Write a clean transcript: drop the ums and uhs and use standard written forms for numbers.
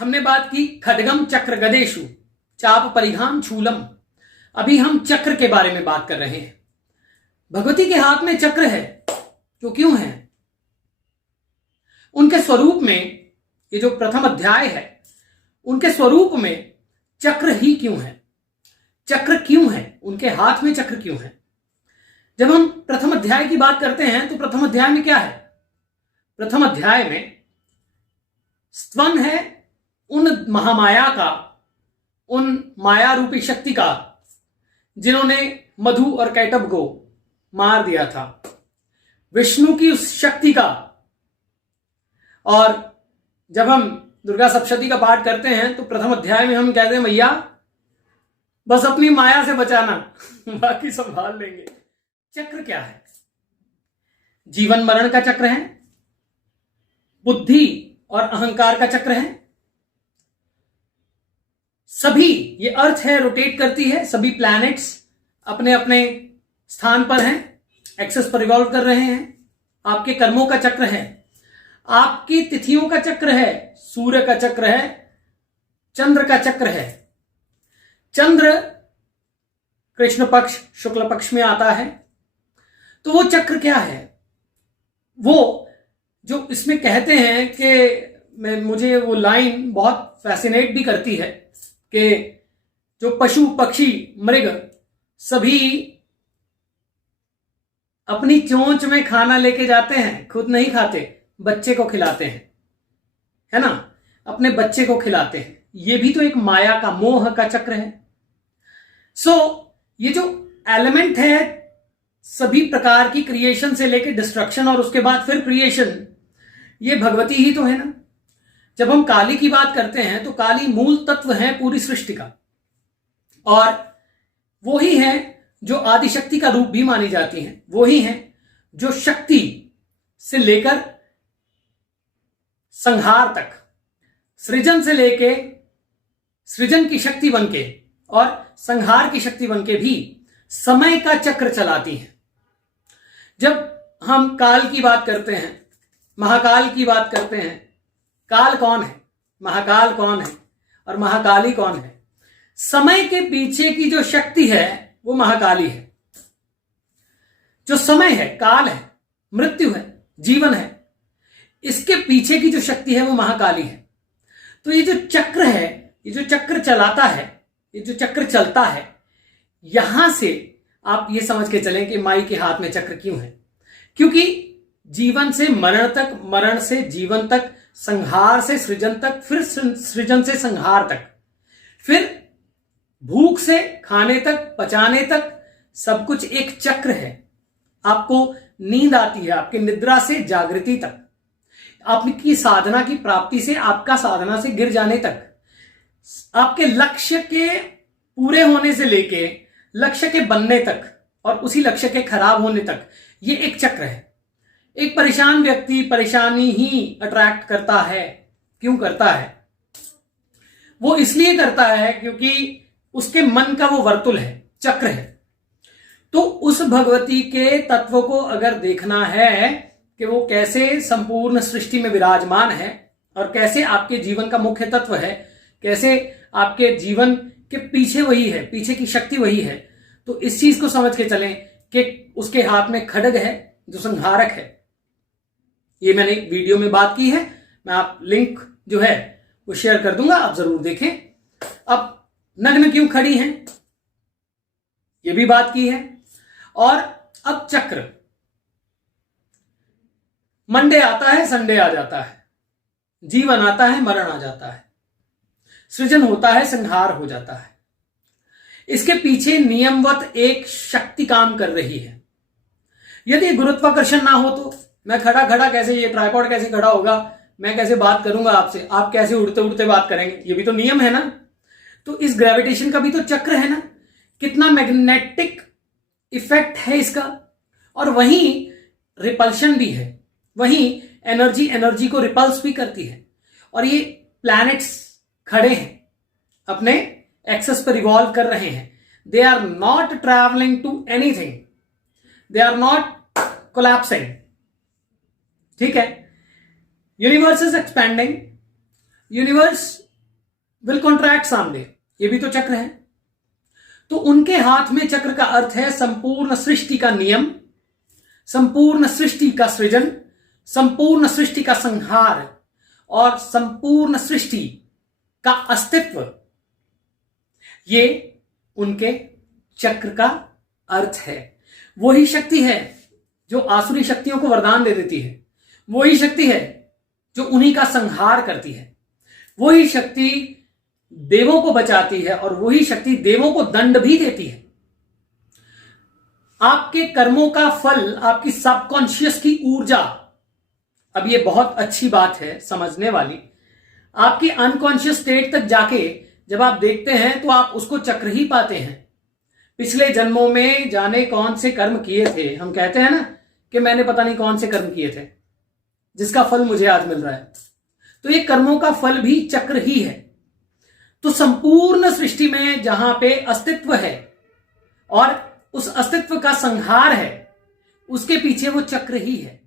हमने बात की खड्गम चक्र गदेशु चाप परिघाम छूलम। अभी हम चक्र के बारे में बात कर रहे हैं। भगवती के हाथ में चक्र है तो क्यों है? उनके स्वरूप में, ये जो प्रथम अध्याय है, उनके स्वरूप में चक्र ही क्यों है? चक्र क्यों है? उनके हाथ में चक्र क्यों है? जब हम प्रथम अध्याय की बात करते हैं तो प्रथम अध्याय में क्या है? प्रथम अध्याय में स्तवन है उन महामाया का, उन माया रूपी शक्ति का जिन्होंने मधु और कैटब को मार दिया था, विष्णु की उस शक्ति का। और जब हम दुर्गा सप्तशती का पाठ करते हैं तो प्रथम अध्याय में हम कहते हैं भैया बस अपनी माया से बचाना, बाकी संभाल लेंगे। चक्र क्या है? जीवन मरण का चक्र है, बुद्धि और अहंकार का चक्र है। सभी, ये अर्थ है, रोटेट करती है, सभी प्लैनेट्स अपने अपने स्थान पर हैं, एक्सेस पर रिवॉल्व कर रहे हैं। आपके कर्मों का चक्र है, आपकी तिथियों का चक्र है, सूर्य का चक्र है, चंद्र का चक्र है। चंद्र कृष्ण पक्ष शुक्ल पक्ष में आता है। तो वो चक्र क्या है? वो जो इसमें कहते हैं कि मुझे वो लाइन बहुत फैसिनेट भी करती है कि जो पशु पक्षी मृग सभी अपनी चोंच में खाना लेके जाते हैं, खुद नहीं खाते, बच्चे को खिलाते हैं, है ना, अपने बच्चे को खिलाते हैं। ये भी तो एक माया का, मोह का चक्र है। ये जो एलिमेंट है सभी प्रकार की क्रिएशन से लेके डिस्ट्रक्शन और उसके बाद फिर क्रिएशन, ये भगवती ही तो है ना। जब हम काली की बात करते हैं तो काली मूल तत्व है पूरी सृष्टि का, और वो ही है जो आदिशक्ति का रूप भी मानी जाती है। वो ही है जो शक्ति से लेकर संहार तक, सृजन से लेके सृजन की शक्ति बनके और संहार की शक्ति बनके भी समय का चक्र चलाती है। जब हम काल की बात करते हैं, महाकाल की बात करते हैं, काल कौन है, महाकाल कौन है और महाकाली कौन है? समय के पीछे की जो शक्ति है वो महाकाली है। जो समय है, काल है, मृत्यु है, जीवन है, इसके पीछे की जो शक्ति है वो महाकाली है। तो ये जो चक्र है, ये जो चक्र चलाता है, ये जो चक्र चलता है, यहां से आप ये समझ के चलें कि माई के हाथ में चक्र क्यों है। क्योंकि जीवन से मरण तक, मरण से जीवन तक, संहार से सृजन तक, फिर सृजन से संहार तक, फिर भूख से खाने तक, पचाने तक, सब कुछ एक चक्र है। आपको नींद आती है, आपकी निद्रा से जागृति तक, आपकी साधना की प्राप्ति से आपका साधना से गिर जाने तक, आपके लक्ष्य के पूरे होने से लेके लक्ष्य के बनने तक और उसी लक्ष्य के खराब होने तक, ये एक चक्र है। एक परेशान व्यक्ति परेशानी ही अट्रैक्ट करता है। क्यों करता है? वो इसलिए करता है क्योंकि उसके मन का वो वर्तुल है, चक्र है। तो उस भगवती के तत्व को अगर देखना है कि वो कैसे संपूर्ण सृष्टि में विराजमान है और कैसे आपके जीवन का मुख्य तत्व है, कैसे आपके जीवन के पीछे वही है, पीछे की शक्ति वही है, तो इस चीज को समझ के चलें कि उसके हाथ में खड्ग है जो संहारक है। ये मैंने एक वीडियो में बात की है, मैं आप लिंक जो है वो शेयर कर दूंगा, आप जरूर देखें। अब नग्न क्यों खड़ी हैं, ये भी बात की है। और अब चक्र, मंडे आता है, संडे आ जाता है, जीवन आता है, मरण आ जाता है, सृजन होता है, संहार हो जाता है। इसके पीछे नियमवत एक शक्ति काम कर रही है। यदि गुरुत्वाकर्षण ना हो तो मैं खड़ा खड़ा कैसे, ये ट्राइपॉड कैसे खड़ा होगा, मैं कैसे बात करूंगा आपसे, आप कैसे उड़ते उड़ते बात करेंगे? ये भी तो नियम है ना। तो इस ग्रेविटेशन का भी तो चक्र है ना, कितना मैग्नेटिक इफेक्ट है इसका। और वहीं रिपल्शन भी है, वहीं एनर्जी को रिपल्स भी करती है। और ये प्लैनेट्स खड़े हैं, अपने एक्सेस पर रिवॉल्व कर रहे हैं। They are not travelling to anything, they are not collapsing. ठीक है, universe is expanding, universe will contract someday, ये भी तो चक्र है। तो उनके हाथ में चक्र का अर्थ है संपूर्ण सृष्टि का नियम, संपूर्ण सृष्टि का सृजन, संपूर्ण सृष्टि का संहार और संपूर्ण सृष्टि का अस्तित्व। ये उनके चक्र का अर्थ है। वही शक्ति है जो आसुरी शक्तियों को वरदान दे देती है, वही शक्ति है जो उन्हीं का संहार करती है, वही शक्ति देवों को बचाती है और वही शक्ति देवों को दंड भी देती है। आपके कर्मों का फल, आपकी सबकॉन्शियस की ऊर्जा, अब ये बहुत अच्छी बात है समझने वाली, आपकी अनकॉन्शियस स्टेट तक जाके जब आप देखते हैं तो आप उसको चक्र ही पाते हैं। पिछले जन्मों में जाने कौन से कर्म किए थे, हम कहते हैं ना कि मैंने पता नहीं कौन से कर्म किए थे जिसका फल मुझे आज मिल रहा है। तो ये कर्मों का फल भी चक्र ही है। तो संपूर्ण सृष्टि में जहां पे अस्तित्व है और उस अस्तित्व का संहार है, उसके पीछे वो चक्र ही है।